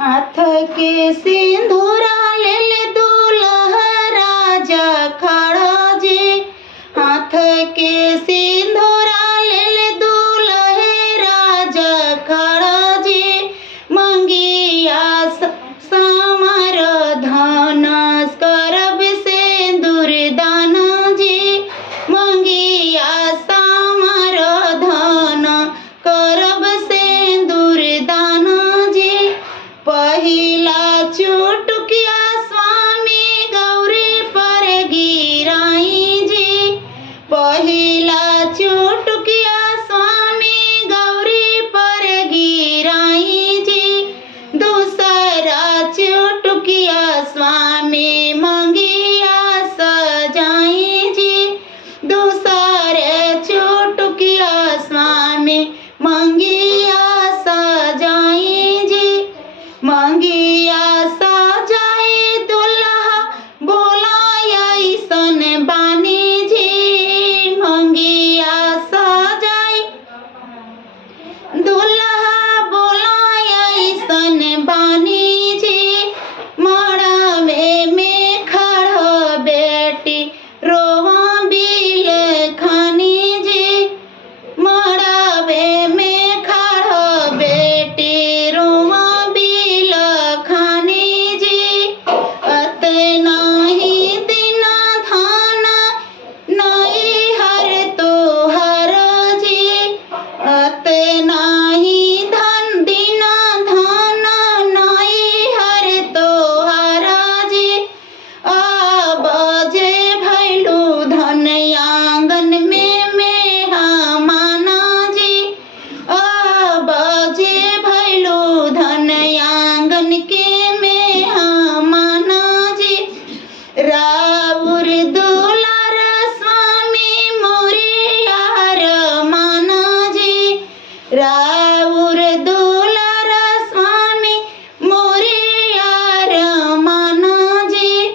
हाथ के सिंदूरा ले ले दूल्हा राजा खड़ा जे। हाथ के सिंदूरा ले ले दूल्हे राजा खड़ा जे। मंगिया समार धन करब सिंदूर दान जे। मंगिया समार धन करब सिंदूर दान जे। पहिला चुटकिया स्वामी गौरी पर गिराई जी। पहिला चुटकिया स्वामी गौरी पर गिराई जी। दूसरा चुटकिया स्वामी मंगिया सजाई जी। दूसरे चुटकिया स्वामी मंगिया सजाई जी। मंगिया सजाई दुल्हा बोला ऐसन बानी जी। मंगिया सजाई दुल्हा बोला ऐसन बानी जी। मड़वे में खड़ा बेटी रोवा बिल खानी जी। मड़वे में खड़ा बेटी रोवा बिल खानी जी। अतना ही दिना धान नई हर तोहर जी। अतना ही धन दिना धान नई हर तोहर जी। अब जे भैलू धन आंगन में मेहमाना जी। अब जे भैलू धन आंगन के मेहमाना जी। राउर दुलार स्वामी मोरे यार माना जी। राउर दुलार स्वामी मोरे यार माना जी।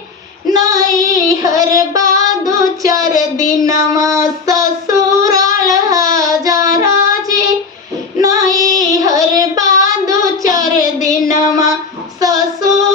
नई हर बादू चार दिनवा ससुराल हजारा जी। नई हर बादू चार दिनवा ससुर